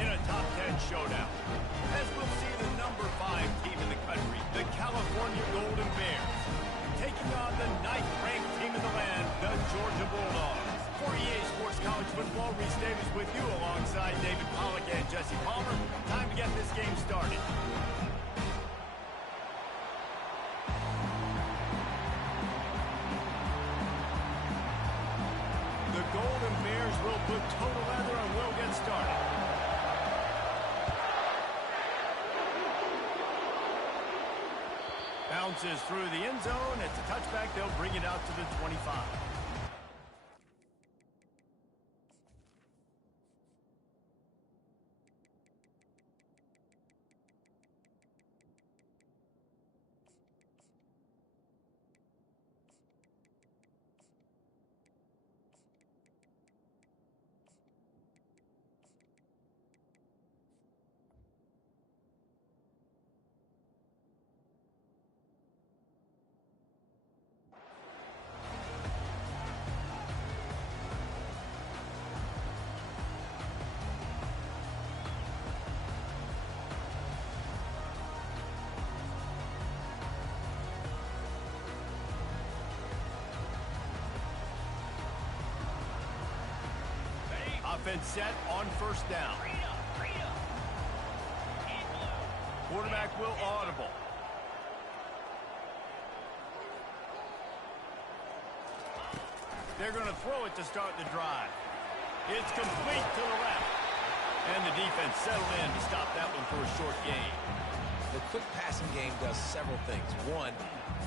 in a top 10 showdown. As we'll see the number 5 team in the country, the California Golden Bears, taking on the 9th-ranked team in the land, the Georgia Bulldogs. For EA Sports College Football, Reese Davis with you alongside David Pollack and Jesse Palmer. Time to get this game started. The Golden Bears will put total leather and will get started. Bounces through the end zone. It's a touchback. They'll bring it out to the 25. Offense set on first down. Quarterback will audible. They're going to throw it to start the drive. It's complete to the left. And the defense settled in to stop that one for a short gain. The quick passing game does several things. One,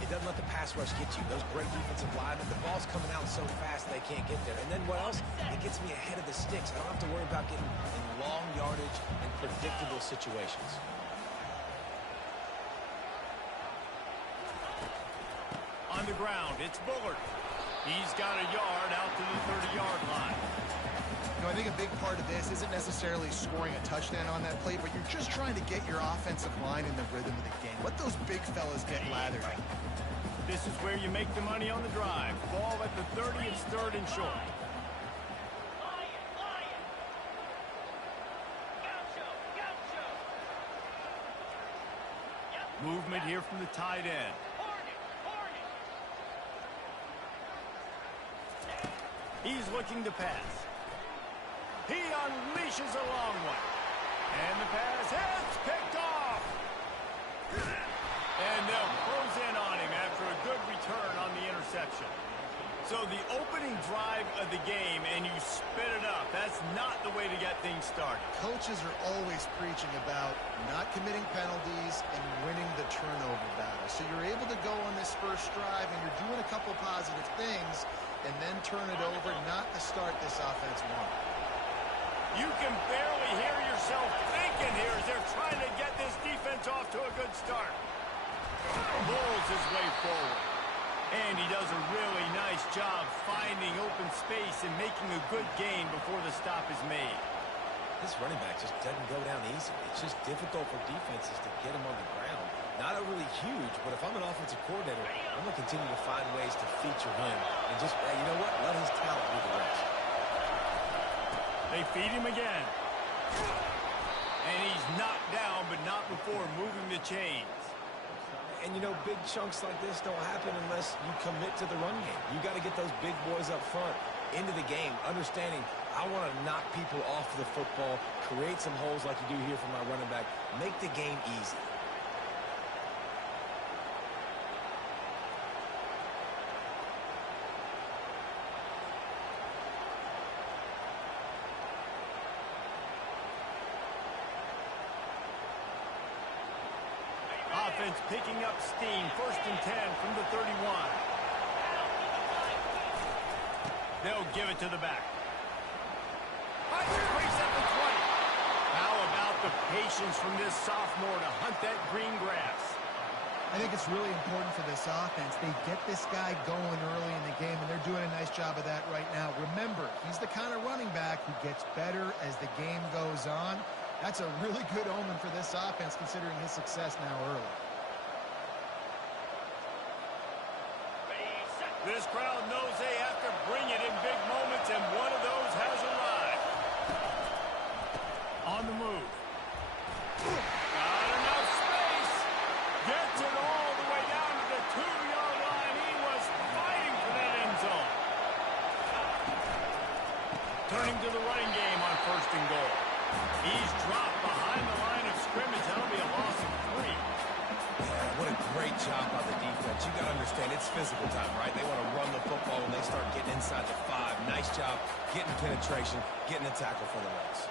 it doesn't let the pass rush get you. Those great defensive linemen, the ball's coming out so fast they can't get there. And then what else? It gets me ahead of the sticks. I don't have to worry about getting in long yardage and predictable situations. On the ground, it's Bullard. He's got a yard out to the 30-yard line. You know, I think a big part of this isn't necessarily scoring a touchdown on that play, but you're just trying to get your offensive line in the rhythm of the game. Let those big fellas get lathered. This is where you make the money on the drive. Ball at the 30, it's third and short. Movement here from the tight end. He's looking to pass. He unleashes a long one. And the pass is picked off. And they'll close in on him after a good return on the interception. So the opening drive of the game, and you spit it up. That's not the way to get things started. Coaches are always preaching about not committing penalties and winning the turnover battle. So you're able to go on this first drive, and you're doing a couple positive things, and then turn it over, not to start this offense one. You can barely hear yourself thinking here as they're trying to get this defense off to a good start. Pulls his way forward. And he does a really nice job finding open space and making a good gain before the stop is made. This running back just doesn't go down easy. It's just difficult for defenses to get him on the ground. Not overly huge, but if I'm an offensive coordinator, I'm going to continue to find ways to feature him and just, you know what, let his talent do the rest. They feed him again. And he's knocked down, but not before moving the chains. And, you know, big chunks like this don't happen unless you commit to the run game. You got to get those big boys up front into the game, understanding I want to knock people off the football, create some holes like you do here for my running back, make the game easy. Offense picking up steam. First and 10 from the 31. They'll give it to the back. Race at the 20. How about the patience from this sophomore to hunt that green grass? I think it's really important for this offense. They get this guy going early in the game, and they're doing a nice job of that right now. Remember, he's the kind of running back who gets better as the game goes on. That's a really good omen for this offense, considering his success now early. This crowd knows they have to bring it in big moments, and one of those has arrived. On job getting penetration, getting a tackle for the loss.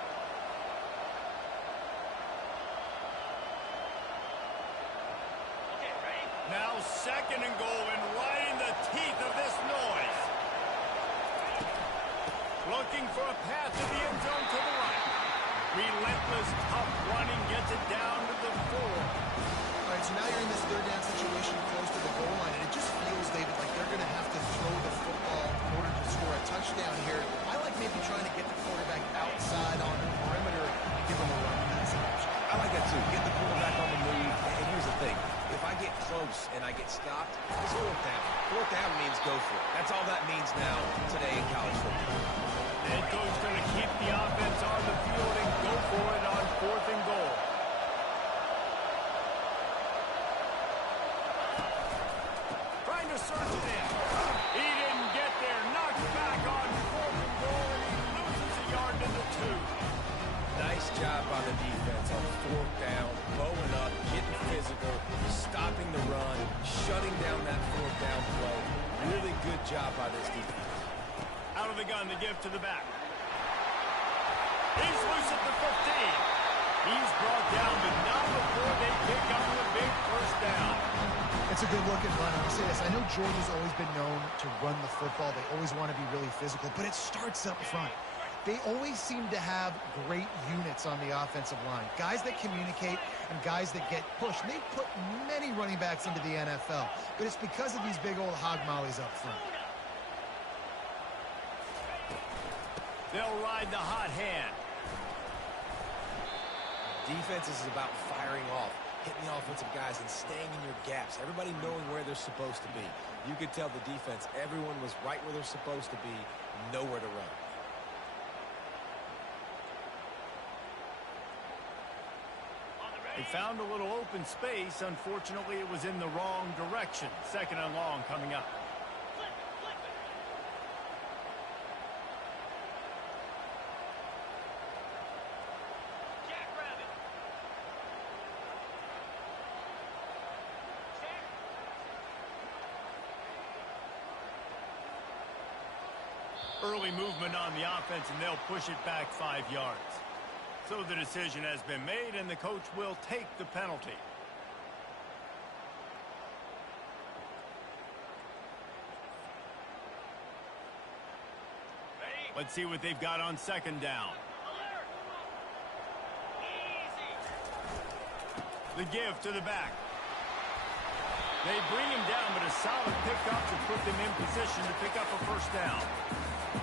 Now 2nd and goal, and right in the teeth of this noise. Looking for a path to the end zone to the right. Relentless, tough running gets it down to the 4. All right, so now you're in this 3rd down situation close to the goal line, and it just feels, David, like they're going to have to throw the football in order to score a touchdown here. I like maybe trying to get the quarterback outside on the perimeter and give him a run passing option. I like that too. Get the quarterback on the move. And here's the thing. If I get close and I get stopped, it's 4th down. 4th down means go for it. That's all that means now today in college football. The head coach is going to keep the offense on the field and go for it on 4th and goal. Trying to surge it in. He didn't get there. Knocked back on 4th and goal, and he loses a yard to the 2. Nice job by the defense on 4th down, blowing up, getting physical, stopping the run, shutting down that 4th down play. Really good job by this defense. Out of the gun to give to the back. He's loose at the 15. He's brought down, but not before they pick up the big 1st down. It's a good-looking run. I'll say this. I know Georgia's always been known to run the football. They always want to be really physical, but it starts up front. They always seem to have great units on the offensive line. Guys that communicate and guys that get pushed. And they've put many running backs into the NFL, but it's because of these big old hog mollies up front. They'll ride the hot hand. Defense is about firing off, hitting the offensive guys and staying in your gaps. Everybody knowing where they're supposed to be. You could tell the defense, everyone was right where they're supposed to be, nowhere to run. They found a little open space. Unfortunately, it was in the wrong direction. 2nd and long coming up. Early movement on the offense, and they'll push it back 5 yards. So the decision has been made, and the coach will take the penalty. Let's see what they've got on 2nd down. The give to the back. They bring him down, but a solid pickup to put them in position to pick up a 1st down.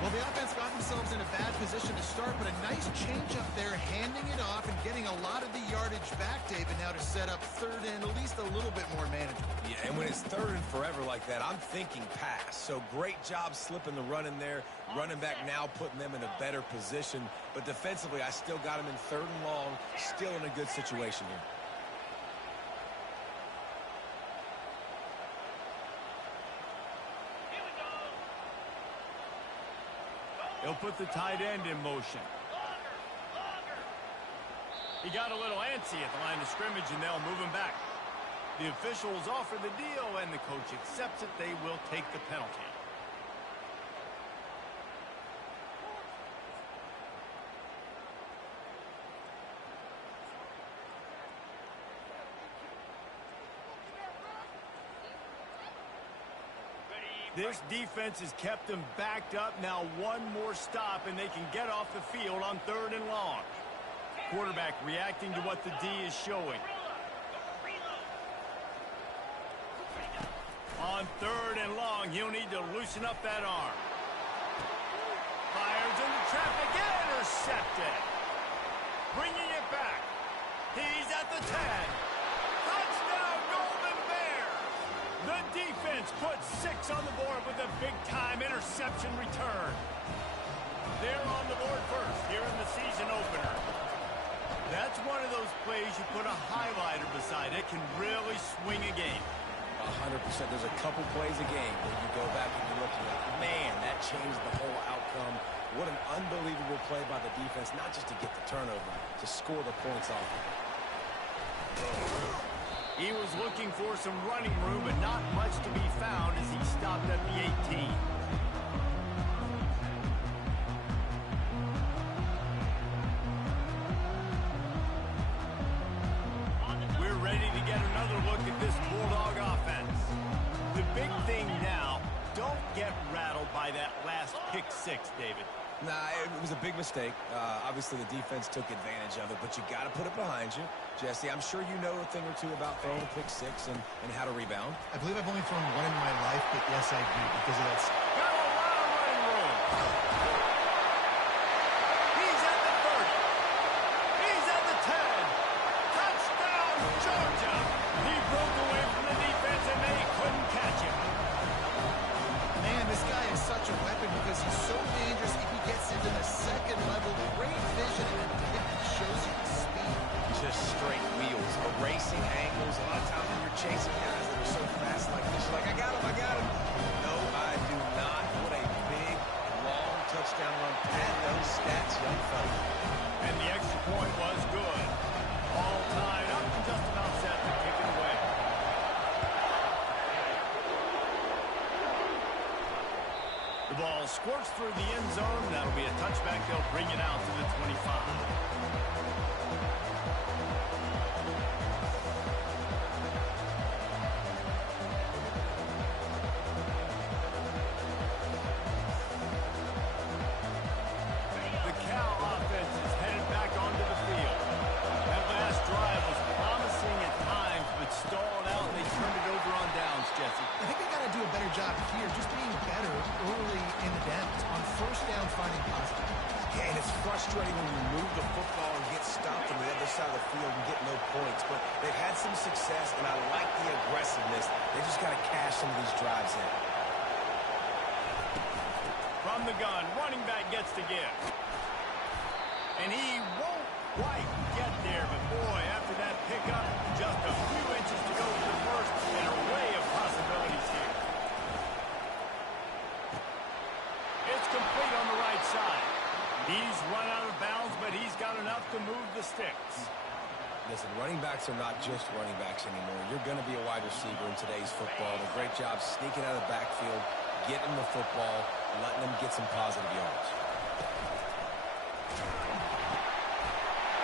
Well, the offense got themselves in a bad position to start, but a nice change up there, handing it off and getting a lot of the yardage back, David, now to set up 3rd and at least a little bit more manageable. Yeah, and when it's 3rd and forever like that, I'm thinking pass. So great job slipping the run in there. Running back now putting them in a better position. But defensively, I still got them in 3rd and long, still in a good situation here. He'll put the tight end in motion. He got a little antsy at the line of scrimmage, and they'll move him back. The officials offer the deal, and the coach accepts it. They will take the penalty. This defense has kept them backed up. Now one more stop, and they can get off the field on 3rd and long. Quarterback reacting to what the D is showing. On 3rd and long, he'll need to loosen up that arm. Fires into traffic, intercepted. Bringing it back. He's at the 10. Touchdown, Golden Bears. The defense puts 6 on the board with a big-time interception return. They're on the board first here in the season opener. That's one of those plays you put a highlighter beside. It can really swing a game. 100%. There's a couple plays a game where you go back and you look and you're like, man, that changed the whole outcome. What an unbelievable play by the defense, not just to get the turnover, to score the points off of it. He was looking for some running room, but not much to be found as he stopped at the 18. this Bulldog offense. The big thing now, don't get rattled by that last pick six, David. Nah, it was a big mistake. Obviously, the defense took advantage of it, but you got to put it behind you. Jesse, I'm sure you know a thing or two about throwing a pick six and how to rebound. I believe I've only thrown one in my life, but yes, I do because of that. Got a lot of running room. He's at the 30. He's at the 10. Touchdown, Georgia. He broke away from the defense, and they couldn't catch him. Man, this guy is such a weapon because he's so dangerous if he gets into the second level. Great vision, and he shows you the speed. Just straight wheels, erasing angles. A lot of times when you're chasing guys that are so fast like this, you're like, I got him. No, I do not. What a big, long touchdown run. Pad those stats, young fella. And the extra point was good. All tied up and just about set to kick it away. The ball squirts through the end zone. That'll be a touchback. They'll bring it out to the 25. I think they got to do a better job here, just being better early in the downs, on first down finding positive. Yeah, and it's frustrating when you move the football and get stopped on the other side of the field and get no points. But they've had some success, and I like the aggressiveness. They just got to cash some of these drives in. From the gun, running back gets to give. And he won't quite get there, but boy, after that pickup, just a few inches to go for the first, and an array of possibilities here. It's complete on the right side. He's run out of bounds, but he's got enough to move the sticks. Listen, running backs are not just running backs anymore. You're going to be a wide receiver in today's football. A great job sneaking out of the backfield, getting the football, letting them get some positive yards.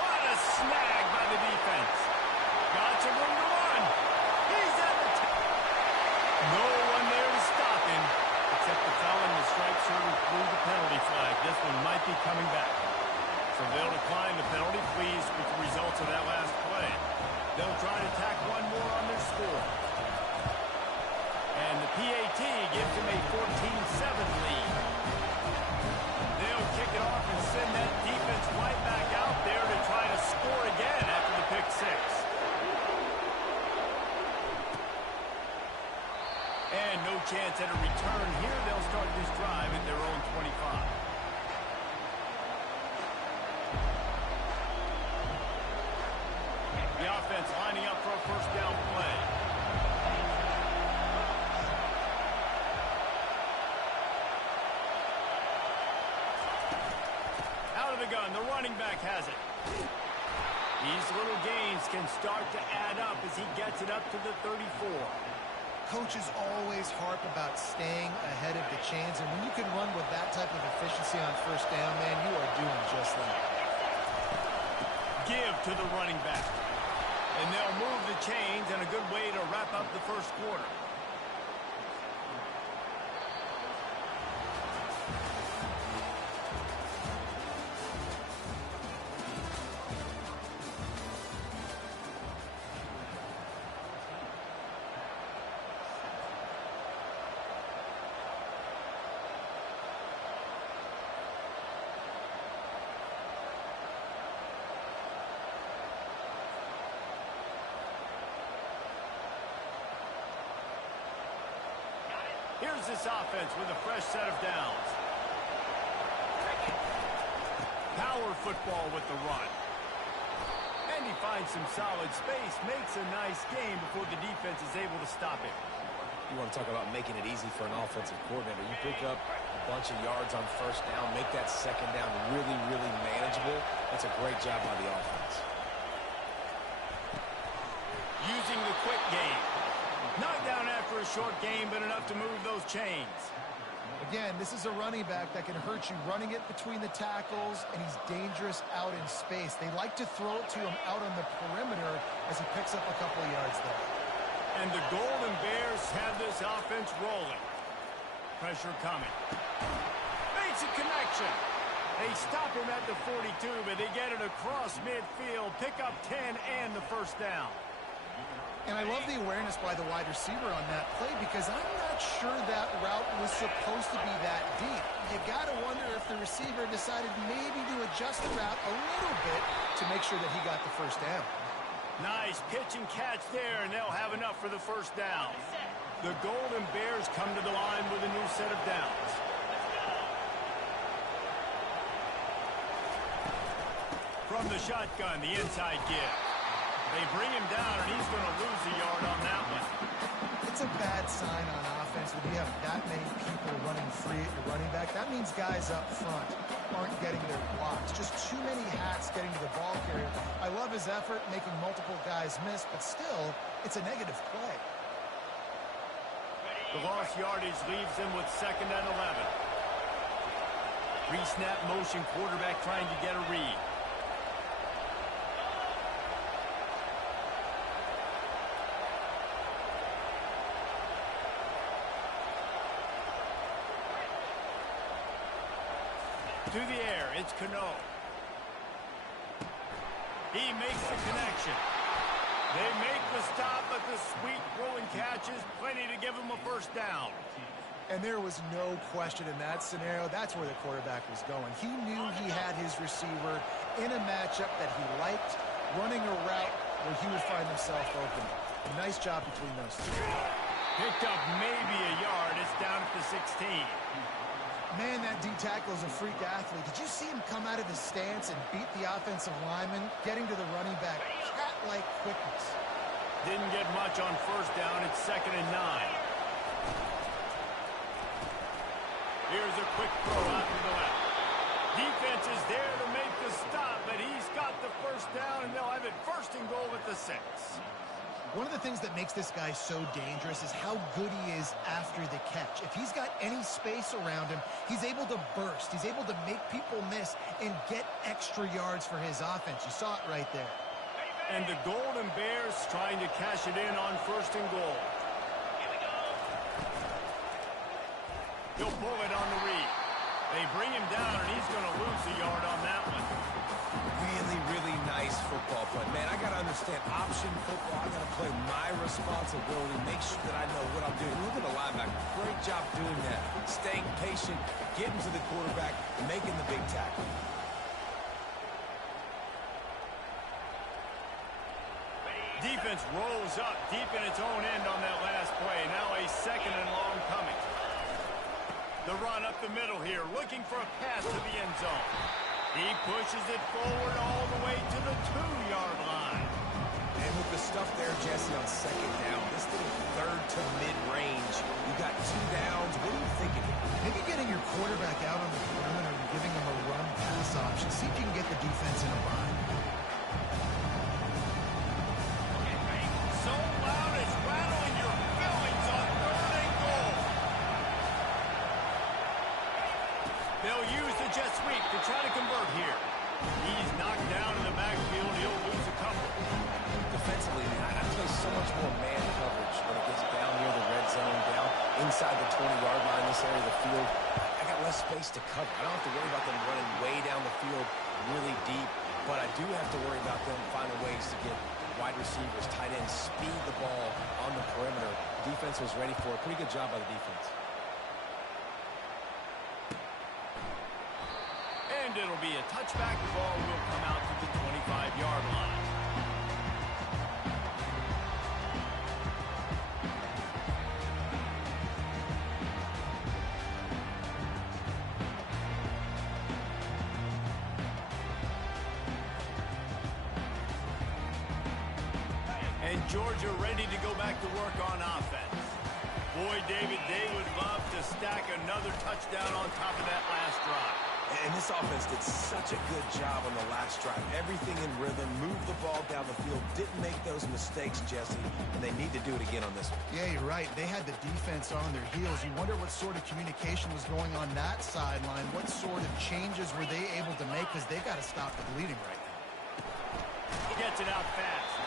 What a snag by the defense. Got some room to run. He's at the no one there to stop him, except the foul and the strike surely threw the penalty flag. This one might be coming back. So they'll decline the penalty, pleased with the results of that last play. They'll try to tack one more on their score. And the PAT gives them a 14-7 lead. They'll kick it off and send that defense right back out there to try to score again after the pick six. And no chance at a return here. They'll start this drive at their own 25. The offense lining up for a first down play. Out of the gun, the running back has it. These little gains can start to add up as he gets it up to the 34. Coaches always harp about staying ahead of the chains, and when you can run with that type of efficiency on first down, man, you are doing just that. Give to the running back. And they'll move the chains, and a good way to wrap up the first quarter. Here's this offense with a fresh set of downs. Power football with the run. And he finds some solid space, makes a nice game before the defense is able to stop him. You want to talk about making it easy for an offensive coordinator. You pick up a bunch of yards on first down, make that second down really, really manageable. That's a great job by the offense. Using the quick game. Knocked down after a short game, but enough to move those chains. Again, this is a running back that can hurt you running it between the tackles, and he's dangerous out in space. They like to throw it to him out on the perimeter as he picks up a couple of yards there. And the Golden Bears have this offense rolling. Pressure coming. Makes a connection. They stop him at the 42, but they get it across midfield. Pick up 10 and the first down. And I love the awareness by the wide receiver on that play because I'm not sure that route was supposed to be that deep. You got to wonder if the receiver decided maybe to adjust the route a little bit to make sure that he got the first down. Nice pitch and catch there, and they'll have enough for the first down. The Golden Bears come to the line with a new set of downs. From the shotgun, the inside give. They bring him down, and he's going to lose a yard on that one. It's a bad sign on offense when you have that many people running free at your running back. That means guys up front aren't getting their blocks. Just too many hats getting to the ball carrier. I love his effort, making multiple guys miss, but still, it's a negative play. The lost yardage leaves them with 2nd and 11. Pre-snap motion, quarterback trying to get a read. To the air, it's Cano. He makes the connection. They make the stop, but the sweet throw and catch is plenty to give him a first down. And there was no question in that scenario. That's where the quarterback was going. He knew he had his receiver in a matchup that he liked, running a route where he would find himself open. A nice job between those two. Picked up maybe a yard. It's down at the 16. Man, that D-tackle is a freak athlete. Did you see him come out of his stance and beat the offensive lineman, getting to the running back? Cat-like quickness. Didn't get much on first down. It's 2nd and 9. Here's a quick throw out to the left. Defense is there to make the stop, but he's got the first down, and they'll have it 1st and goal at the 6. One of the things that makes this guy so dangerous is how good he is after the catch. If he's got any space around him, he's able to burst. He's able to make people miss and get extra yards for his offense. You saw it right there. And the Golden Bears trying to cash it in on 1st and goal. He'll pull it on the read. They bring him down, and he's going to lose a yard on that one. Really nice football play. Man, I got to understand option football. I got to play my responsibility, make sure that I know what I'm doing. Look at the linebacker. Great job doing that. Staying patient, getting to the quarterback, making the big tackle. Defense rolls up deep in its own end on that last play. Now a 2nd and long coming. The run up the middle here, looking for a pass to the end zone. He pushes it forward all the way to the 2-yard line. And with the stuff there, Jesse, on 2nd down, this little 3rd to mid-range, you got 2 downs. What are you thinking here? Maybe getting your quarterback out on the perimeter and giving him a run-pass option. See if you can get the defense in a bind. So loud it's rattling your fillings on 3rd and goal. They'll use the jet sweep to try to convert here. He's knocked down in the backfield. He'll lose a couple. Defensively, man, I play so much more man coverage when it gets down near the red zone, down inside the 20-yard line, this area of the field. I got less space to cover. I don't have to worry about them running way down the field really deep, but I do have to worry about them finding ways to get wide receivers, tight ends, speed the ball on the perimeter. Defense was ready for it. Pretty good job by the defense. And it'll be a touchback. The ball will come out to the 25-yard line. And Georgia ready to go back to work on offense. Boy, David, they would love to stack another touchdown on top of that last drive. And this offense did such a good job on the last drive. Everything in rhythm, moved the ball down the field, didn't make those mistakes, Jesse, and they need to do it again on this one. Yeah, you're right. They had the defense on their heels. You wonder what sort of communication was going on that sideline. What sort of changes were they able to make because they got to stop the bleeding right now. Gets it out fast.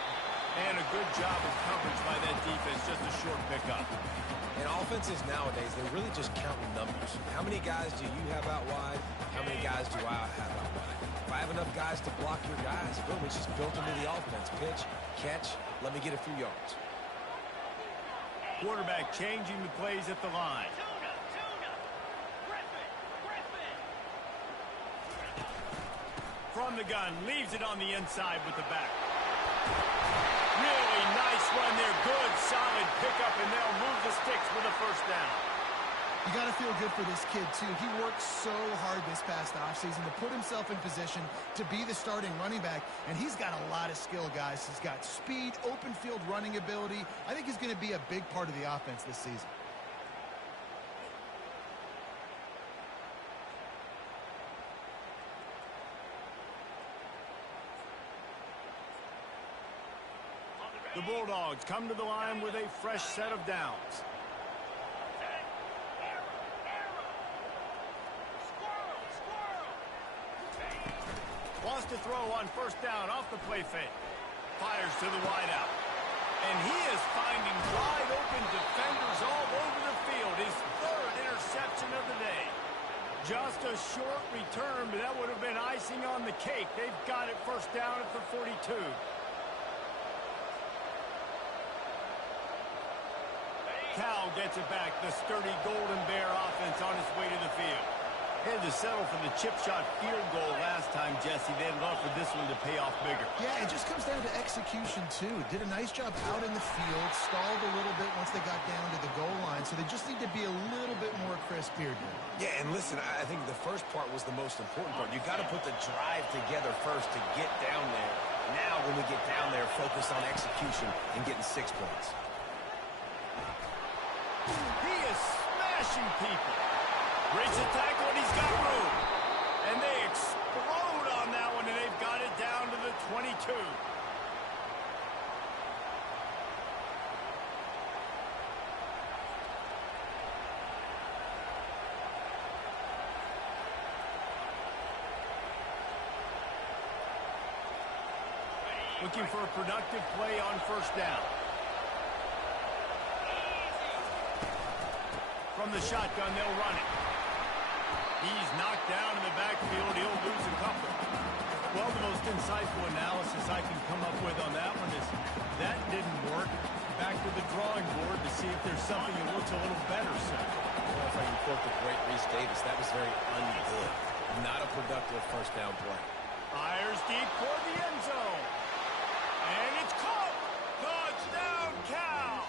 And and a good job of coverage by that defense. Just a short pickup. And offenses nowadays, they're really just counting numbers. How many guys do you have out wide? How many guys do I have out wide? If I have enough guys to block your guys, boom, it's just built into the offense. Pitch, catch, let me get a few yards. Quarterback changing the plays at the line. From the gun, leaves it on the inside with the back. Really nice run there. Good, solid pickup, and they'll move the sticks with a first down. You got to feel good for this kid, too. He worked so hard this past offseason to put himself in position to be the starting running back, and he's got a lot of skill, guys. He's got speed, open field running ability. I think he's going to be a big part of the offense this season. The Bulldogs come to the line with a fresh set of downs. Wants to throw on first down off the play fake. Fires to the wideout. And he is finding wide open defenders all over the field. His third interception of the day. Just a short return, but that would have been icing on the cake. They've got it first down at the 42. Cal gets it back. The sturdy Golden Bear offense on its way to the field. Had to settle for the chip shot field goal last time, Jesse. They'd love for this one to pay off bigger. Yeah, it just comes down to execution, too. Did a nice job out in the field, stalled a little bit once they got down to the goal line, so they just need to be a little bit more crisp here. Yeah, and listen, I think the first part was the most important part. You got to put the drive together first to get down there. Now, when we get down there, focus on execution and getting 6 points. He is smashing people. Breaks the tackle, and he's got room. And they explode on that one, and they've got it down to the 22. Looking for a productive play on first down. From the shotgun, they'll run it. He's knocked down in the backfield. He'll lose a couple. Well, the most insightful analysis I can come up with on that one is that didn't work. Back to the drawing board to see if there's something that looks a little better, sir. Well, if I can quote the great Reese Davis, that was very ungood. Not a productive first down play. Fires deep for the end zone. And it's caught. Touchdown, Cal.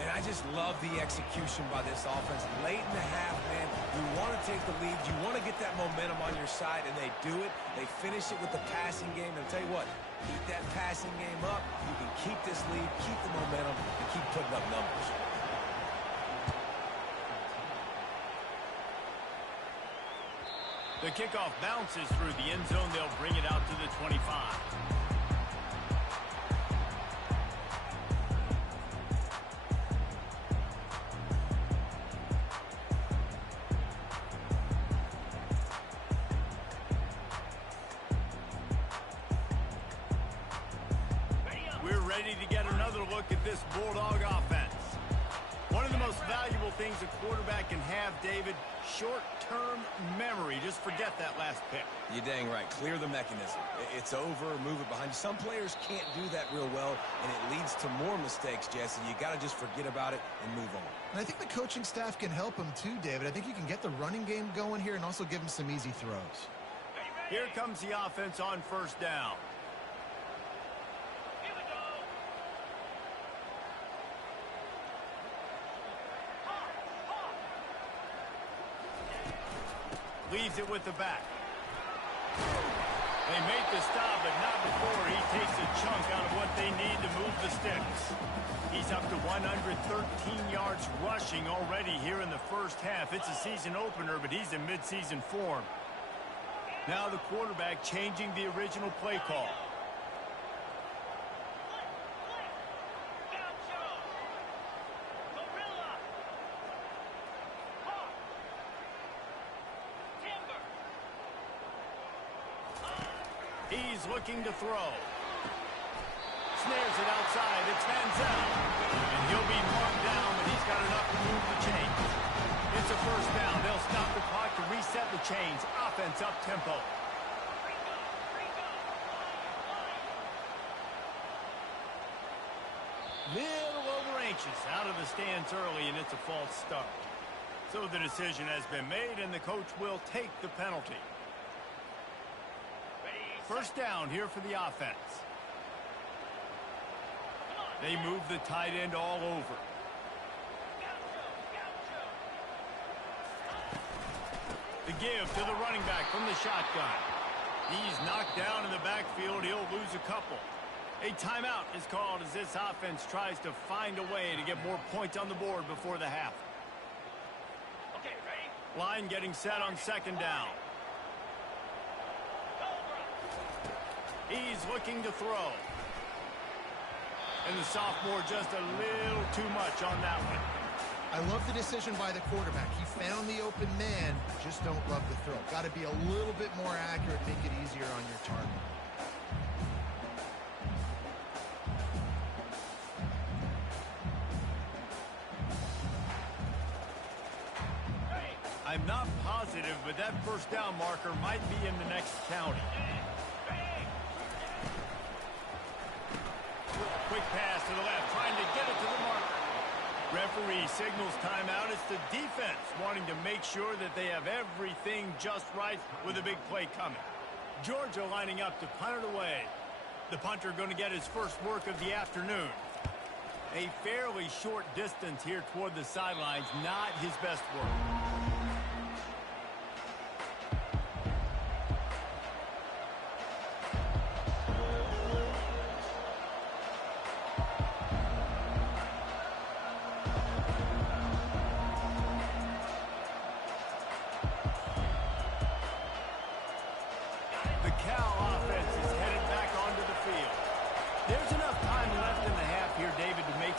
And I just love the execution by this offense. Late in the half, man, you want to take the lead. You want to get that momentum on your side, and they do it. They finish it with the passing game. And I'll tell you what, keep that passing game up. You can keep this lead, keep the momentum, and keep putting up numbers. The kickoff bounces through the end zone. They'll bring it out to the 25. Ready to get another look at this Bulldog offense. One of the most valuable things a quarterback can have, David, short-term memory. Just forget that last pick. You're dang right. Clear the mechanism. It's over, move it behind you. Some players can't do that real well, and it leads to more mistakes, Jesse. You got to just forget about it and move on. And I think the coaching staff can help him too, David. I think you can get the running game going here and also give him some easy throws. Here comes the offense on first down. Leaves it with the back. They make the stop, but not before he takes a chunk out of what they need to move the sticks. He's up to 113 yards rushing already here in the first half. It's a season opener, but he's in midseason form. Now the quarterback changing the original play call. He's looking to throw. Snares it outside. It's Manziel. And he'll be marked down, but he's got enough to move the chains. It's a first down. They'll stop the clock to reset the chains. Offense up tempo. Little over anxious out of the stands early, and it's a false start. So the decision has been made, and the coach will take the penalty. First down here for the offense. They move the tight end all over. The give to the running back from the shotgun. He's knocked down in the backfield. He'll lose a couple. A timeout is called as this offense tries to find a way to get more points on the board before the half. Okay, ready? Line getting set on second down. He's looking to throw. And the sophomore just a little too much on that one. I love the decision by the quarterback. He found the open man, just don't love the throw. Got to be a little bit more accurate, make it easier on your target. I'm not positive, but that first down marker might be in the next county. Quick pass to the left, trying to get it to the marker. Referee signals timeout. It's the defense wanting to make sure that they have everything just right with a big play coming. Georgia lining up to punt it away. The punter going to get his first work of the afternoon. A fairly short distance here toward the sidelines, not his best work.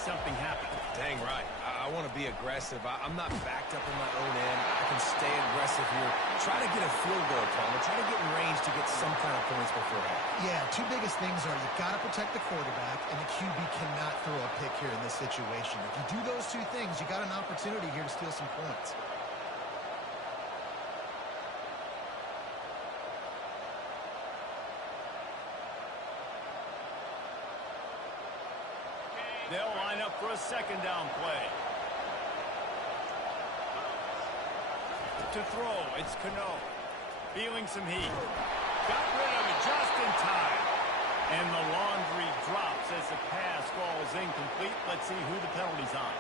Something happen. Dang right. I want to be aggressive. I'm not backed up in my own end. I can stay aggressive here. Try to get a field goal, Palmer. Try to get in range to get some kind of points before that. Yeah, two biggest things are you got to protect the quarterback, and the QB cannot throw a pick here in this situation. If you do those two things, you got an opportunity here to steal some points. They'll line up for a second down play. To throw, it's Cano. Feeling some heat. Got rid of it just in time. And the laundry drops as the pass falls incomplete. Let's see who the penalty's on.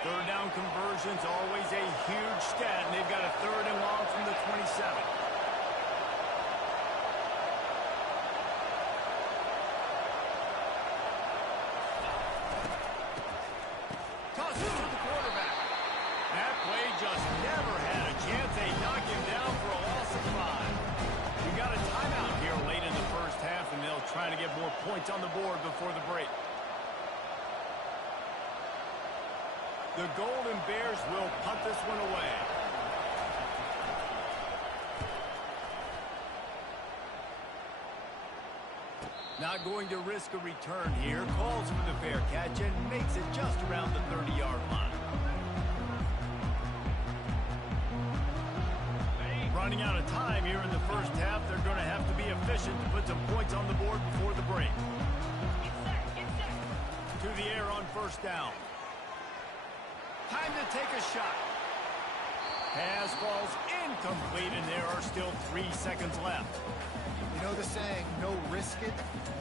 Third down conversion's always a huge stat, and they've got a third and long from the 27. Just never had a chance. They knock him down for a loss of 5. We got a timeout here late in the first half, and they'll try to get more points on the board before the break. The Golden Bears will punt this one away. Not going to risk a return here. Calls for the fair catch and makes it just around the 30-yard line. Running out of time here in the first half. They're going to have to be efficient to put some points on the board before the break. To the air on first down. Time to take a shot. Pass falls incomplete, and there are still 3 seconds left. You know the saying, no risk it,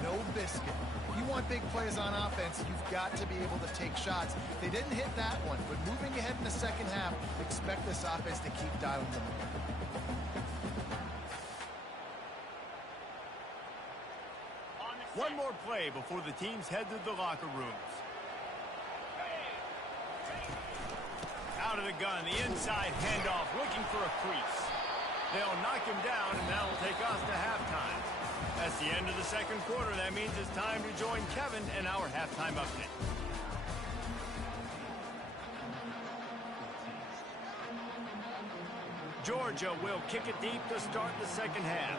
no biscuit. If you want big plays on offense, you've got to be able to take shots. They didn't hit that one, but moving ahead in the second half, expect this offense to keep dialing them in. One more play before the teams head to the locker rooms. Out of the gun, the inside handoff, looking for a crease. They'll knock him down, and that'll take us to halftime. That's the end of the second quarter. That means it's time to join Kevin in our halftime update. Georgia will kick it deep to start the second half.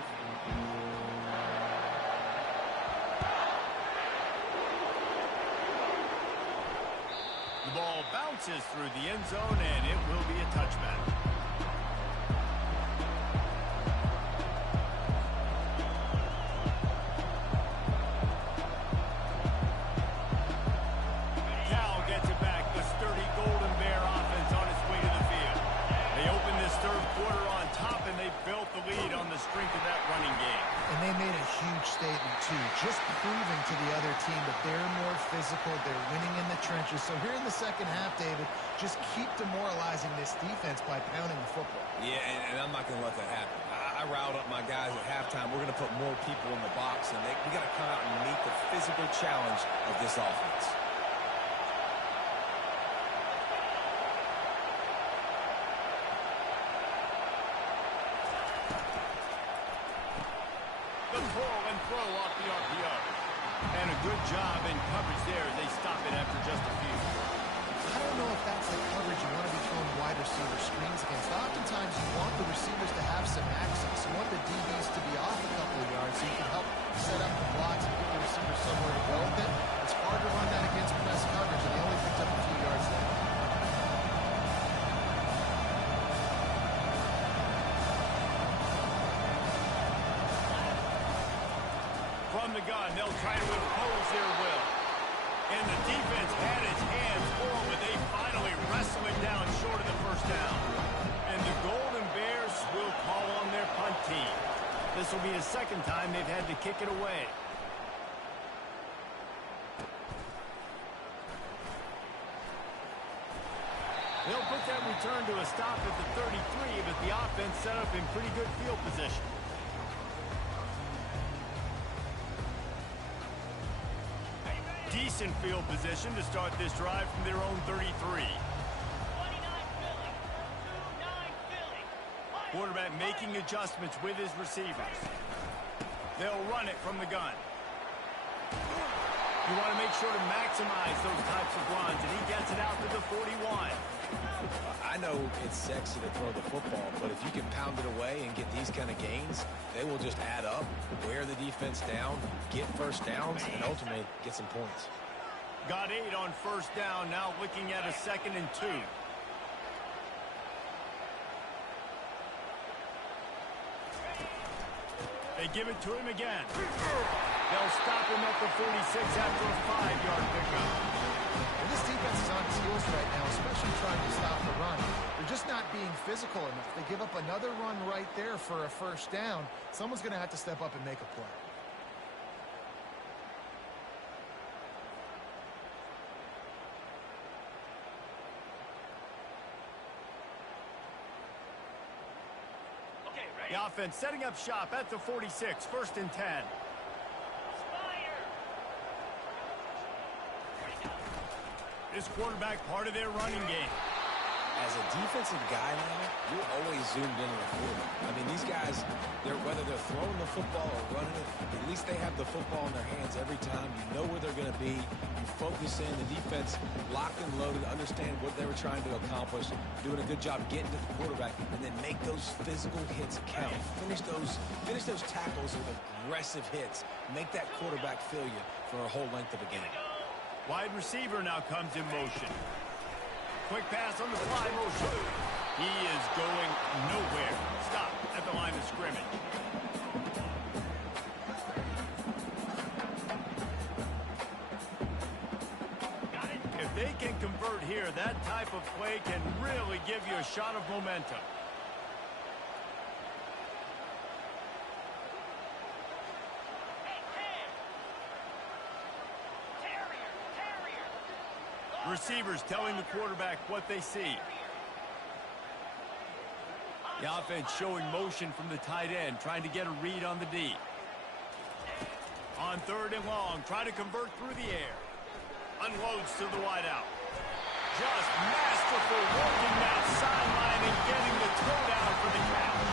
The ball bounces through the end zone, and it will be a touchback. Cal gets it back. The sturdy Golden Bear offense on its way to the field. They open this third quarter on top, and they built the lead on the strength of that running game. And they made a huge statement, too, just proving to the other team that they're more physical, they're winning in the trenches. So here in the second half, David, just keep demoralizing this defense by pounding the football. Yeah, and I'm not going to let that happen. I riled up my guys at halftime. We're going to put more people in the box, and we got to come out and meet the physical challenge of this offense. The pull and throw off the RPO. And a good job in coverage there as they stop it after just a few. I don't know if that's the coverage you want to be throwing wide receiver screens against. Oftentimes you want the receivers to have some access. You want the DBs to be off a couple of yards so you can help set up the blocks and give the receiver somewhere to go with it. It's hard to run that against press coverage, and they only picked up a few yards there. From the gun, they'll try to impose their will. And the defense had its hands full, but they finally wrestle it down short of the first down. And the Golden Bears will call on their punt team. This will be the second time they've had to kick it away. They'll put that return to a stop at the 33, but the offense set up in pretty good field position. Decent field position to start this drive from their own 33. 29 Philly. 29 Philly. Quarterback making adjustments with his receivers. They'll run it from the gun. You want to make sure to maximize those types of runs, and he gets it out to the 41. I know it's sexy to throw the football, but if you can pound it away and get these kind of gains, they will just add up, wear the defense down, get first downs, and ultimately get some points. Got 8 on first down, now looking at a 2nd and 2. They give it to him again. They'll stop him at the 46 after a 5-yard pickup. And this defense is on its heels right now, especially trying to stop the run. They're just not being physical enough. They give up another run right there for a first down. Someone's going to have to step up and make a play. Okay, ready? The offense setting up shop at the 46, 1st and 10. This quarterback part of their running game. As a defensive guy now, you're always zoomed in on the quarterback. I mean, these guys, whether they're throwing the football or running it, at least they have the football in their hands every time. You know where they're going to be. You focus in. The defense locked and loaded, understand what they were trying to accomplish, doing a good job getting to the quarterback, and then make those physical hits count. Finish those tackles with aggressive hits. Make that quarterback feel you for a whole length of a game. Wide receiver now comes in motion. Quick pass on the fly motion. He is going nowhere. Stop at the line of scrimmage. If they can convert here, that type of play can really give you a shot of momentum. Receivers telling the quarterback what they see. The offense showing motion from the tight end, trying to get a read on the D. On 3rd and long, trying to convert through the air. Unloads to the wideout. Just masterful working that sideline and getting the toe down for the catch.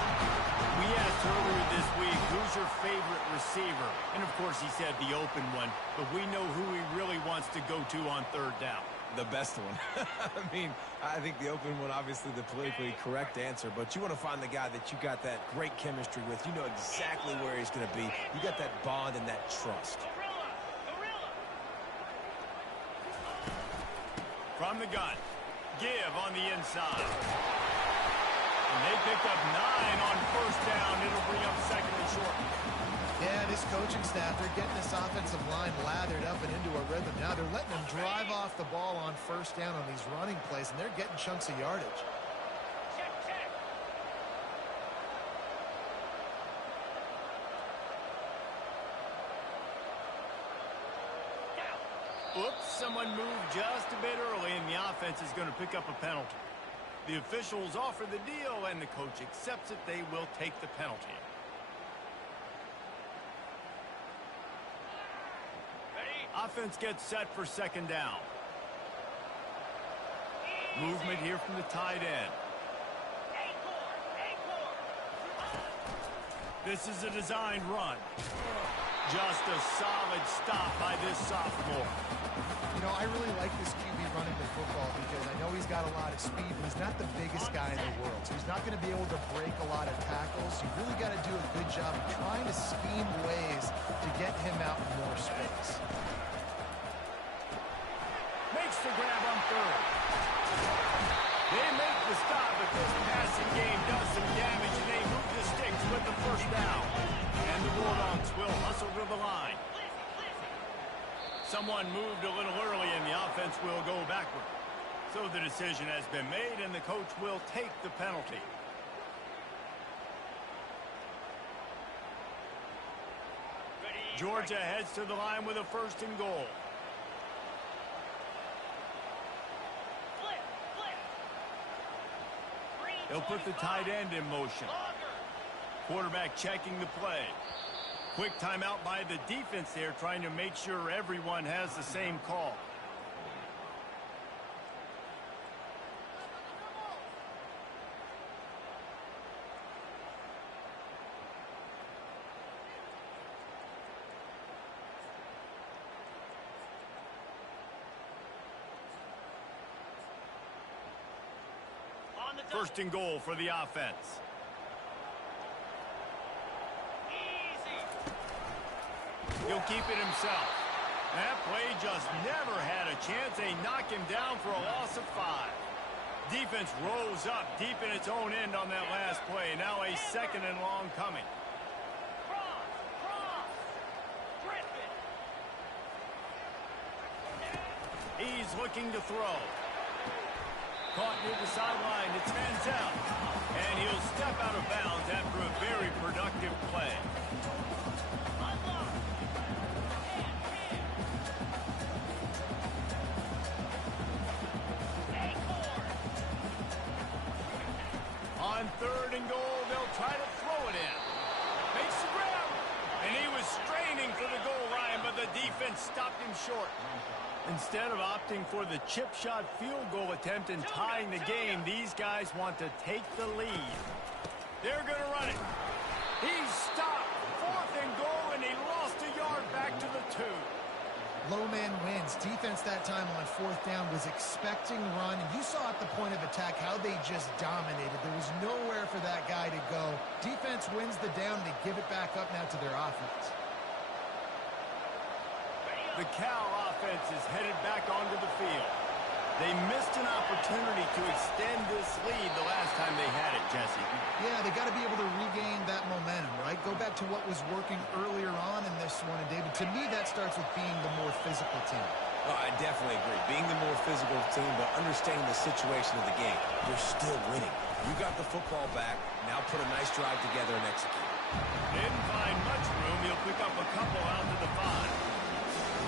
We asked earlier this week, who's your favorite receiver? And of course he said the open one, but we know who he really wants to go go-to on third down? The best one. I mean, I think the open one, obviously the politically correct answer, but you want to find the guy that you got that great chemistry with. You know exactly where he's going to be. You got that bond and that trust. From the gun, give on the inside. And they picked up 9 on first down. It'll bring up second and short. Yeah, this coaching staff, they're getting this offensive line lathered up and into a rhythm. Now they're letting them drive off the ball on first down on these running plays, and they're getting chunks of yardage. Check, check. Down. Oops, someone moved just a bit early, and the offense is going to pick up a penalty. The officials offer the deal, and the coach accepts it. They will take the penalty. Offense gets set for second down. Movement here from the tight end. This is a designed run. Just a solid stop by this sophomore. You know, I really like this QB running the football because I know he's got a lot of speed, but he's not the biggest guy in the world. So he's not going to be able to break a lot of tackles. You really got to do a good job of trying to scheme ways to get him out in more space. Makes the grab on third. They make the stop, but this passing game does some damage, and they move the sticks with the first down. And the Bulldogs will hustle to the line. Someone moved a little early, and the offense will go backward. So the decision has been made, and the coach will take the penalty. Georgia heads to the line with a first and goal. They'll put the tight end in motion. Quarterback checking the play. Quick timeout by the defense there, trying to make sure everyone has the same call. First and goal for the offense. He'll keep it himself. That play just never had a chance. They knock him down for a loss of 5. Defense rose up deep in its own end on that last play. Now a second and long coming. He's looking to throw. Caught near the sideline. It's Manziel. And he'll step out of bounds after a very productive play. On third and goal, they'll try to throw it in. Makes the grab. And he was straining for the goal line, but the defense stopped him short. Instead of opting for the chip shot field goal attempt and tying the game, these guys want to take the lead. They're going to run it. He's stopped. Fourth and goal, and he lost a yard back to the 2. Low man wins. Defense that time on fourth down was expecting run, and you saw at the point of attack how they just dominated. There was nowhere for that guy to go. Defense wins the down. They give it back up now to their offense. The Cal offense is headed back onto the field. They missed an opportunity to extend this lead the last time they had it, Jesse. Yeah, they got to be able to regain that momentum, right? Go back to what was working earlier on in this one. And, David, to me, that starts with being the more physical team. Oh, I definitely agree. Being the more physical team, but understanding the situation of the game. You're still winning. You got the football back. Now put a nice drive together and execute. Didn't find much room. He'll pick up a couple out to the 5.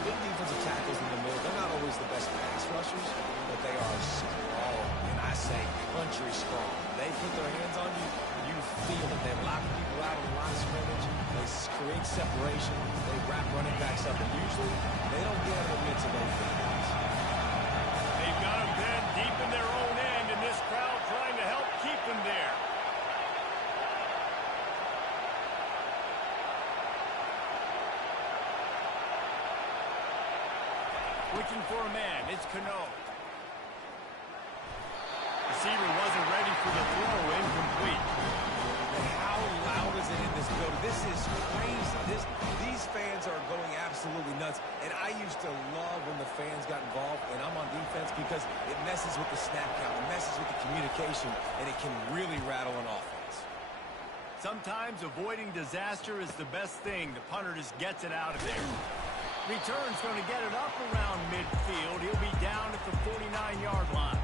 Big defensive tackles in the middle, they're not always the best pass rushers, but they are strong, and I say country strong. They put their hands on you, you feel it. They lock people out on the line of scrimmage, they create separation, they wrap running backs up, and usually they don't get in the midst of those things. They've got them pinned deep in their own end, and this crowd trying to help keep them there. Looking for a man. It's Cano. Receiver wasn't ready for the throw. Incomplete. And how loud is it in this building? This is crazy. These fans are going absolutely nuts. And I used to love when the fans got involved, and I'm on defense because it messes with the snap count. It messes with the communication, and it can really rattle an offense. Sometimes avoiding disaster is the best thing. The punter just gets it out of there. Return's going to get it up around midfield. He'll be down at the 49-yard line.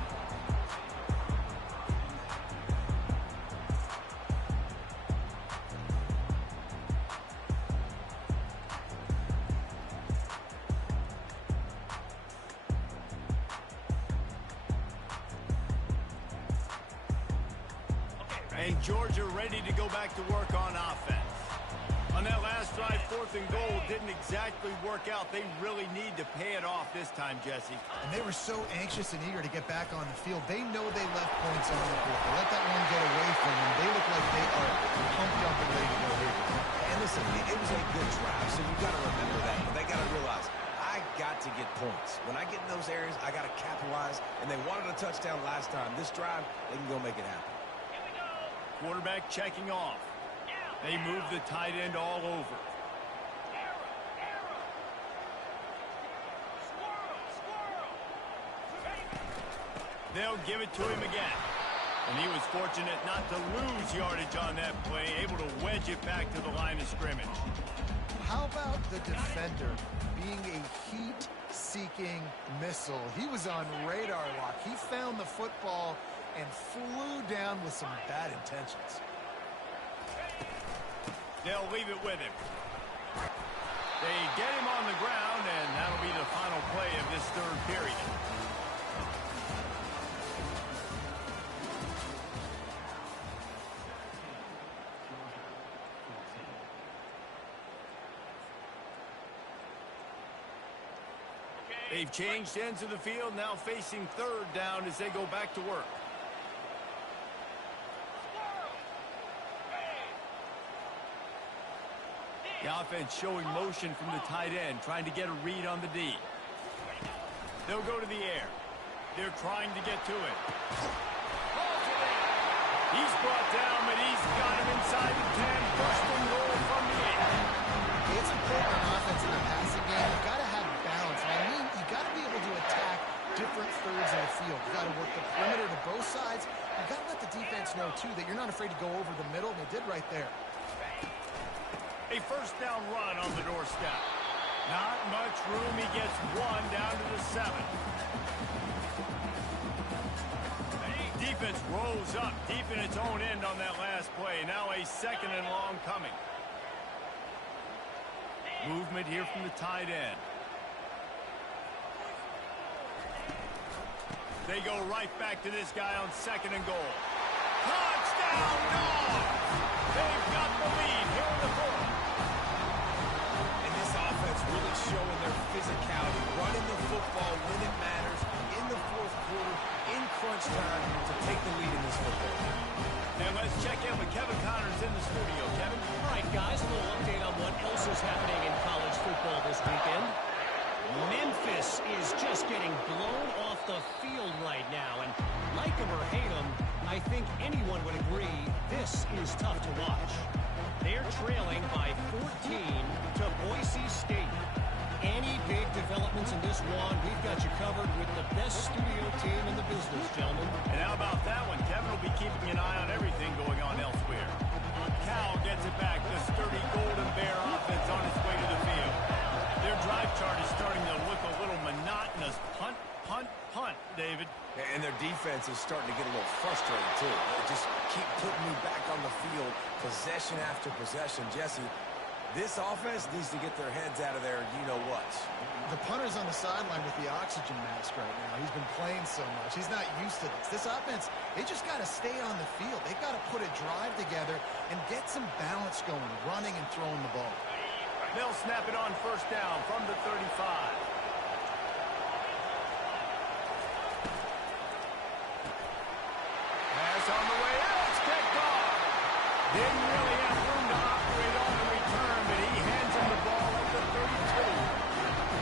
And Georgia ready to go back to work on offense. On that last drive, 4th and goal didn't exactly work out. They really need to pay it off this time, Jesse. And they were so anxious and eager to get back on the field. They know they left points on the board. They let that one get away from them. They look like they are pumped up and ready to go here. And listen, it was a good drive, so you got to remember that. But they got to realize, I got to get points. When I get in those areas, I got to capitalize. And they wanted a touchdown last time. This drive, they can go make it happen. Quarterback checking off. They move the tight end all over. They'll give it to him again. And he was fortunate not to lose yardage on that play, able to wedge it back to the line of scrimmage. How about the defender being a heat-seeking missile? He was on radar lock. He found the football and flew down with some bad intentions. They'll leave it with him. They get him on the ground, and that'll be the final play of this 3rd period. They've changed ends of the field, now facing 3rd down as they go back to work. The offense showing motion from the tight end, trying to get a read on the D. They'll go to the air. They're trying to get to it. He's brought down, but he's got him inside the 10. 1st and goal from the 8. It's important on offense in the passing game. You've got to have balance. And I mean, you've got to be able to attack different thirds of the field. You've got to work the perimeter to both sides. You've got to let the defense know, too, that you're not afraid to go over the middle, and they did right there. A 1st down run on the doorstep. Not much room. He gets 1 down to the 7. Defense rolls up deep in its own end on that last play. Now a 2nd and long coming. Movement here from the tight end. They go right back to this guy on 2nd and goal. Touchdown, Dogs! They've got the lead here in the 4th. And this offense really showing their physicality, running the football when it matters, in the 4th quarter, in crunch time, to take the lead in this football game. Now let's check in with Kevin Connors in the studio. Kevin? All right, guys, a little update on what else is happening in college football this weekend. Memphis is just getting blown off the field right now, and like them or hate them, I think anyone would agree this is tough to watch. They're trailing by 14 to Boise State. Any big developments in this one, we've got you covered with the best studio team in the business, gentlemen. And how about that one? Kevin will be keeping an eye on everything going on elsewhere. Cal gets it back. The sturdy Golden Bear offense on its way to the field. Their drive chart is starting to look a little monotonous. Punt, punt, punt, David. And their defense is starting to get a little frustrated, too. They just keep putting me back on the field, possession after possession. Jesse, this offense needs to get their heads out of there, you-know-what. The punter's on the sideline with the oxygen mask right now. He's been playing so much. He's not used to this. This offense, they just got to stay on the field. They've got to put a drive together and get some balance going, running and throwing the ball. They'll snap it on 1st down from the 35. On the way out, it's picked off. Didn't really have room to operate on the return, but he hands him the ball at the 32.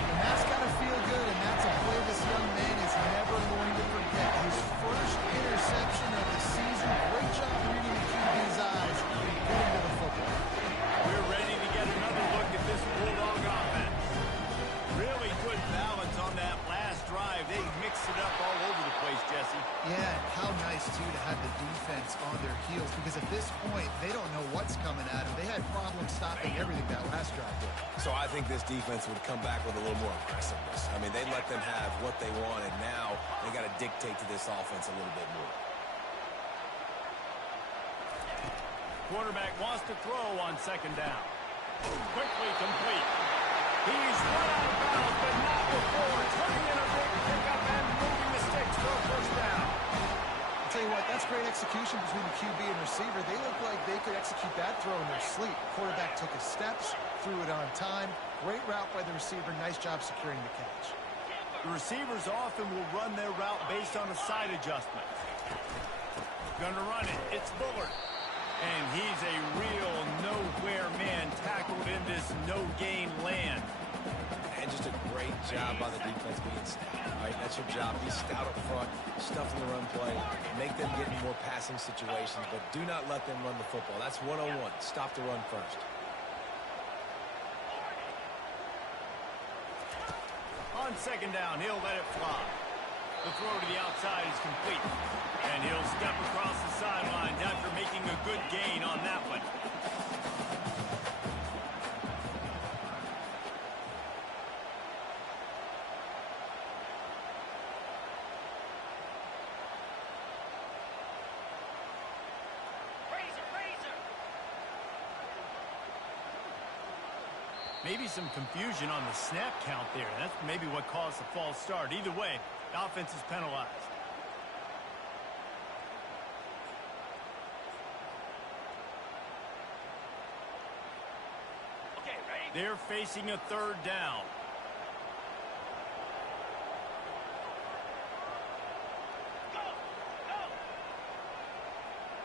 And that's got to feel good, and that's this point, they don't know what's coming at them. They had problems stopping everything that last drive did. So I think this defense would come back with a little more aggressiveness. I mean, they let them have what they want, and now they got to dictate to this offense a little bit more. Quarterback wants to throw on second down. Quickly complete. He's run out of bounds, but not before turning in a big pickup and moving the sticks for a first down. I'll tell you what, that's great execution between the QB and receiver. They look like they could execute that throw in their sleep. Quarterback took his steps, threw it on time. Great route by the receiver. Nice job securing the catch. The receivers often will run their route based on a side adjustment. Gonna run it. It's Bullard. And he's a real nowhere man tackled in this no-gain land. And just a great job by the defense being stout. Right? That's your job. Be stout up front, stuff in the run play, make them get in more passing situations, but do not let them run the football. That's 101. Stop the run first. On second down, he'll let it fly. The throw to the outside is complete. And he'll step across the sidelines after making a good gain on that one. Maybe some confusion on the snap count there. That's maybe what caused the false start. Either way, the offense is penalized. Okay, ready? They're facing a third down. Go! Go!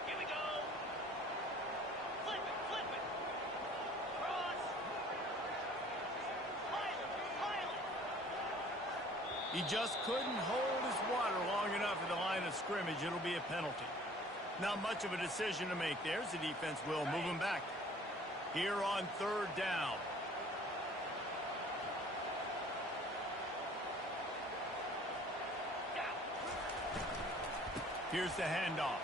Here we go! Flip it! Flip it! Cross! Pilot! He just couldn't hold his water long enough at the line of scrimmage. It'll be a penalty. Not much of a decision to make there. The defense will move him back. Here on third down. Here's the handoff.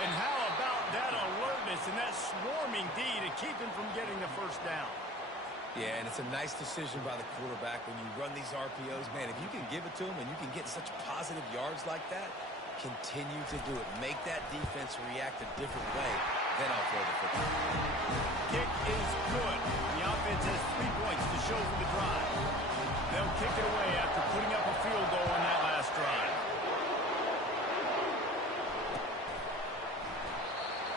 And how about that alertness and that swarming D to keep him from getting the first down? Yeah, and it's a nice decision by the quarterback when you run these RPOs. Man, if you can give it to him and you can get such positive yards like that, continue to do it. Make that defense react a different way. Then I'll throw the football. Kick is good. The offense has 3 points to show for the drive. They'll kick it away after putting up a field goal on that last drive.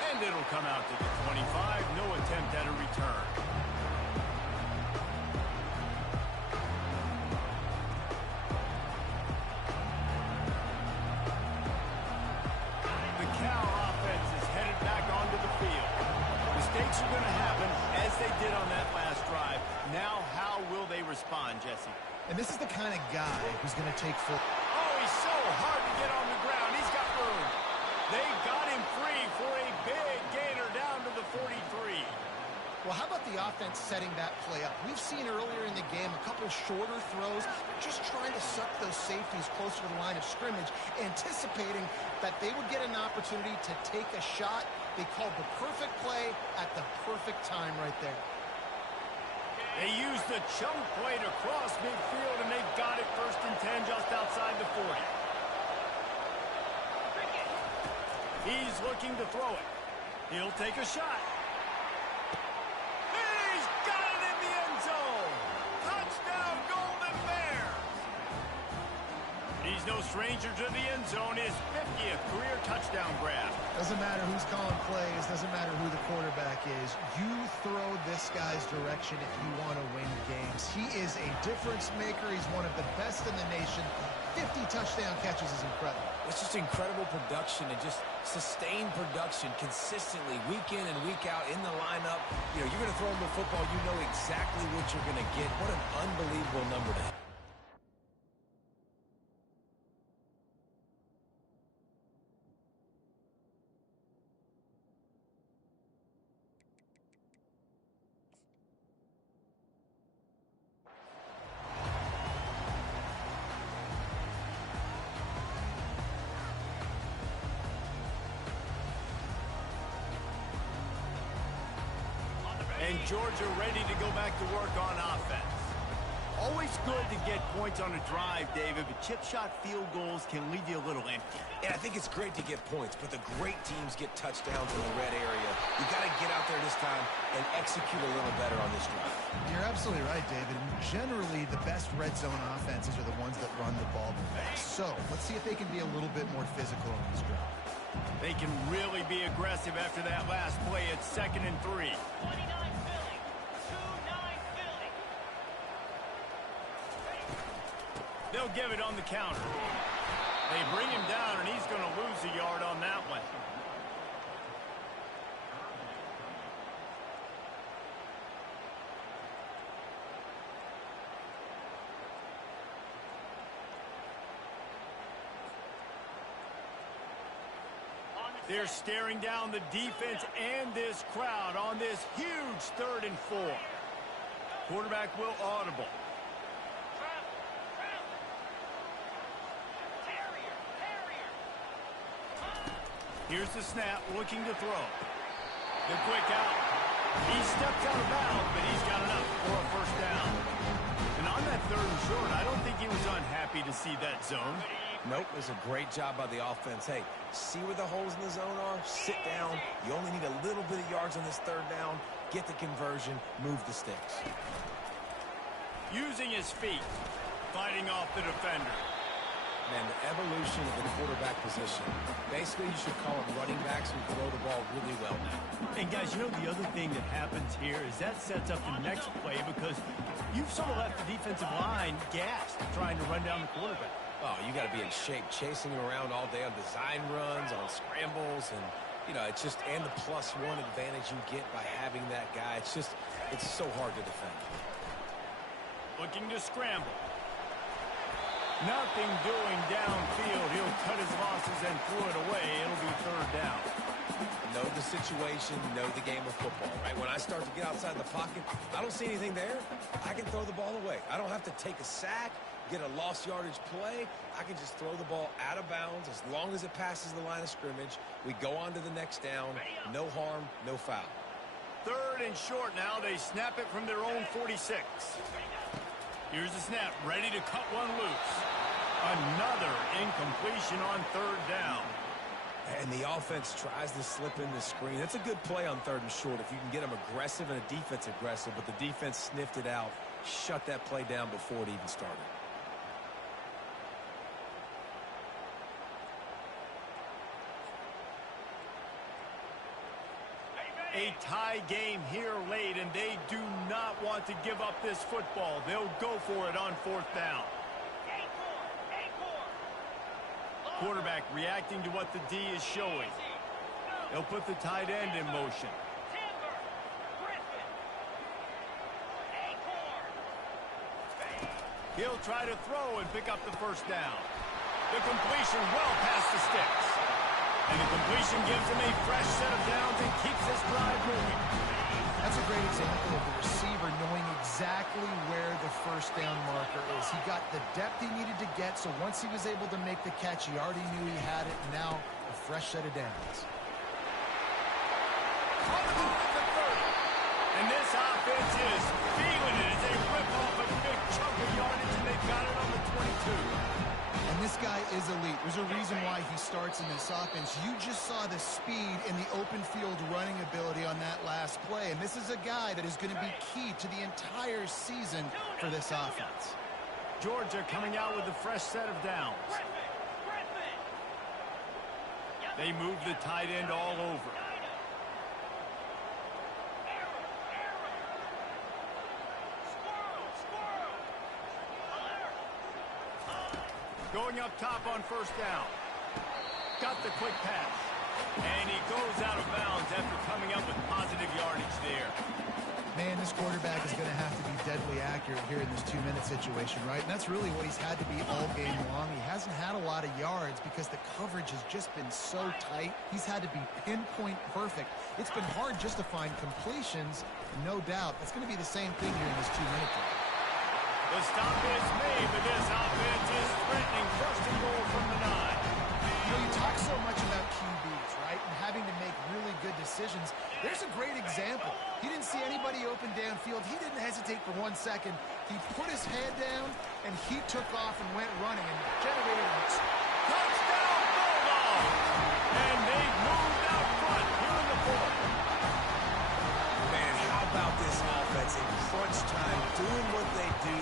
And it'll come out to the 25. No attempt at a return. The Cal offense is headed back onto the field. Mistakes are going to happen, as they did on that last drive. Now, how will they respond, Jesse? And this is the kind of guy who's going to take full. Oh, he's so hard to get on the ground. He's got room. They got him free for a big gainer down to the 43. Well, how about the offense setting that play up? We've seen earlier in the game a couple shorter throws, just trying to suck those safeties closer to the line of scrimmage, anticipating that they would get an opportunity to take a shot. They called the perfect play at the perfect time right there. They used the chunk play to cross midfield, and they've got it 1st and 10 just outside the 40. He's looking to throw it. He'll take a shot. He's got it in the end zone. Touchdown, Golden Bears. He's no stranger to the end zone. His 50th career touchdown grab. Doesn't matter who's calling plays, doesn't matter who the quarterback is. You throw this guy's direction if you want to win games. He is a difference maker. He's one of the best in the nation. 50 touchdown catches is incredible. It's just incredible production and just sustained production consistently week in and week out in the lineup. You know, you're going to throw him the football, you know exactly what you're going to get. What an unbelievable number to have. And Georgia ready to go back to work on offense. Always good to get points on a drive, David, but chip shot field goals can leave you a little empty. And I think it's great to get points, but the great teams get touchdowns in the red area. You got to get out there this time and execute a little better on this drive. You're absolutely right, David. Generally, the best red zone offenses are the ones that run the ball the best. So let's see if they can be a little bit more physical on this drive. They can really be aggressive after that last play at 2nd and 3. 29 Philly. 2-9 Philly. They'll give it on the counter. They bring him down, and he's going to lose a yard on that one. They're staring down the defense and this crowd on this huge 3rd and 4. Quarterback will audible. Here's the snap, looking to throw. The quick out. He steps out of bounds, but he's got enough for a first down. And on that 3rd and short, I don't think he was unhappy to see that zone. Nope, it was a great job by the offense. Hey, see where the holes in the zone are? Sit down. You only need a little bit of yards on this 3rd down. Get the conversion. Move the sticks. Using his feet. Fighting off the defender. Man, the evolution of the quarterback position. Basically, you should call them running backs who throw the ball really well now. And guys, you know the other thing that happens here is that sets up the next play because you've sort of left the defensive line gassed trying to run down the quarterback. Oh, you got to be in shape, chasing him around all day on design runs, on scrambles, and, you know, it's just, and the +1 advantage you get by having that guy. It's just, it's so hard to defend. Looking to scramble. Nothing doing downfield. He'll cut his losses and throw it away. It'll be 3rd down. Know the situation, know the game of football, right? When I start to get outside the pocket, I don't see anything there. I can throw the ball away. I don't have to take a sack, get a lost yardage play. I can just throw the ball out of bounds as long as it passes the line of scrimmage. We go on to the next down. No harm, no foul. 3rd and short now. They snap it from their own 46. Here's the snap, ready to cut one loose. Another incompletion on 3rd down. And the offense tries to slip in the screen. That's a good play on 3rd and short if you can get them aggressive and a defense aggressive, but the defense sniffed it out, shut that play down before it even started. A tie game here late, and they do not want to give up this football. They'll go for it on 4th down. Quarterback reacting to what the D is showing. They'll put the tight end in motion. He'll try to throw and pick up the first down. The completion well past the sticks. And the completion gives him a fresh set of downs and keeps this drive moving. That's a great example of the receiver knowing exactly where the first down marker is. He got the depth he needed to get, so once he was able to make the catch, he already knew he had it. Now, a fresh set of downs. And this offense is feeling it as they rip off a big chunk of yardage, and they've got it on the 22. And this guy is elite. There's a reason why he starts in this offense. You just saw the speed and the open field running ability on that last play. And this is a guy that is going to be key to the entire season for this offense. Georgia coming out with a fresh set of downs. They move the tight end all over. Going up top on first down. Got the quick pass. And he goes out of bounds after coming up with positive yardage there. Man, this quarterback is going to have to be deadly accurate here in this 2-minute situation, right? And that's really what he's had to be all game long. He hasn't had a lot of yards because the coverage has just been so tight. He's had to be pinpoint perfect. It's been hard just to find completions, no doubt. That's going to be the same thing here in this 2-minute drive. The stop is made, but this offense is threatening 1st and goal from the 9. You talk so much about QBs, right, and having to make really good decisions. There's a great example. He didn't see anybody open downfield. He didn't hesitate for 1 second. He put his head down, and he took off and went running and generated a Touchdown Bulldogs! And they've moved out front here in the fourth. Man, how about this offense in crunch time, doing what they do,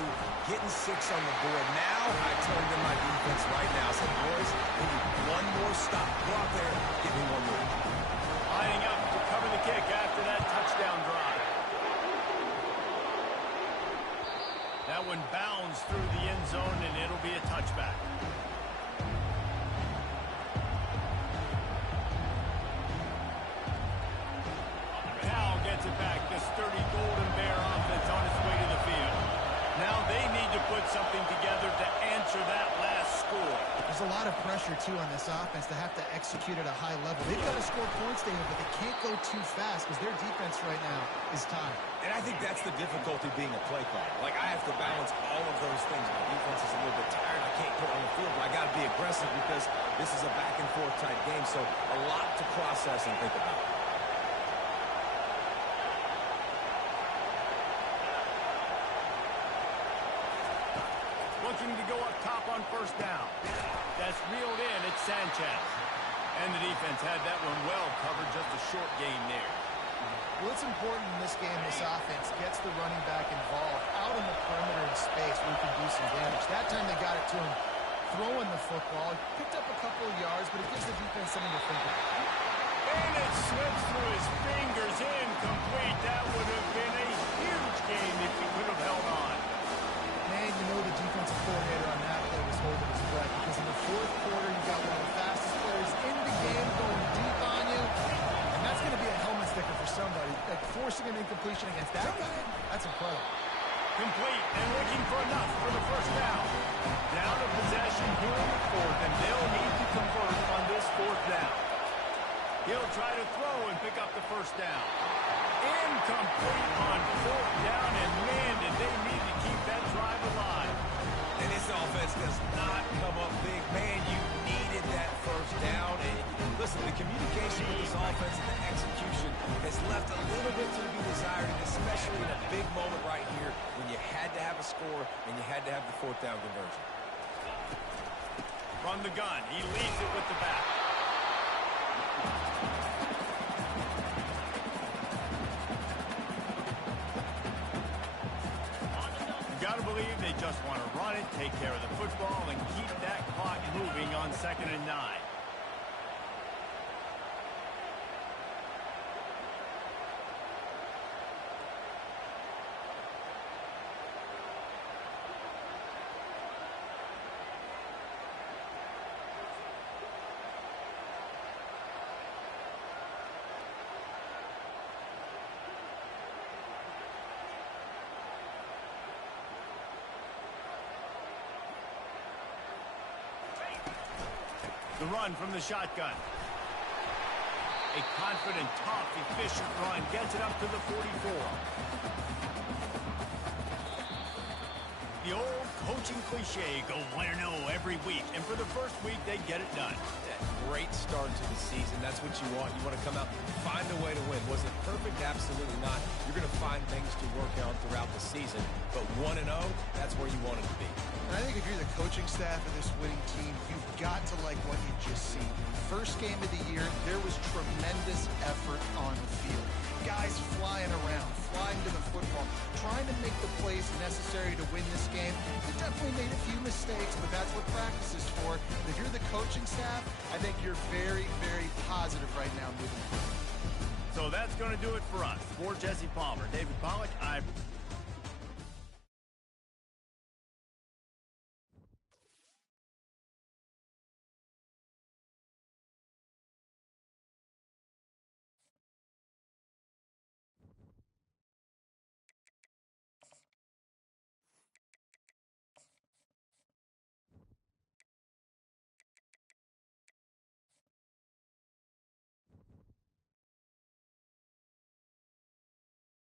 getting 6 on the board. Now I turned to my defense right now. I said, boys, we need one more stop. Go out there, get me one more. Lining up to cover the kick after that touchdown drive. That one bounds through the end zone, and it'll be a touchback. Cal gets it back. The sturdy Golden Bear offense on its way to the field. Now they need to put something together to answer that last score. There's a lot of pressure, too, on this offense to have to execute at a high level. They've got to score points, David, but they can't go too fast because their defense right now is tired. And I think that's the difficulty being a play caller. Like, I have to balance all of those things. My defense is a little bit tired. I can't put it on the field, but I got to be aggressive because this is a back-and-forth type game, so a lot to process and think about. Looking to go up top on first down. That's reeled in. It's Sanchez. And the defense had that one well covered. Just a short gain there. Well, it's important in this game, this offense gets the running back involved out on the perimeter in space where he can do some damage. That time they got it to him throwing the football. He picked up a couple of yards, but it gives the defense something to think about. And it slips through his fingers. Incomplete. That would have been a huge game if he could have held on. Man, you know the defensive coordinator on that play was holding his breath because in the fourth quarter, you got one of the fastest players in the game going deep on you. And that's going to be a helmet sticker for somebody. Like forcing an incompletion against that guy, that's incredible. Complete and looking for enough for the first down. Down a possession here in the fourth, and they'll need to convert on this fourth down. He'll try to throw and pick up the first down. Incomplete on fourth down, and man, did they need to keep that drive alive. And this offense does not come up big. Man, you needed that first down. And listen, the communication with this offense and the execution has left a little bit to be desired, and especially in a big moment right here when you had to have a score and you had to have the fourth down conversion. From the gun, he leads it with the back. Gotta believe they just want to run it, take care of the football, and keep that clock moving on 2nd and 9. The run from the shotgun. A confident, tough, efficient run. Gets it up to the 44. The old coaching cliche, go 1-0 every week. And for the first week, they get it done. Great start to the season. That's what you want. You want to come out, find a way to win. Was it perfect? Absolutely not. You're going to find things to work on throughout the season. But 1-0, that's where you want it to be. And I think if you're the coaching staff of this winning team, you've got to like what you just seen. First game of the year, there was tremendous effort on the field. Guys flying around, flying to the football, trying to make the plays necessary to win this game. They definitely made a few mistakes, but that's what practice is for. If you're the coaching staff, I think you're very, very positive right now moving forward. So that's going to do it for us. For Jesse Palmer, David Pollack,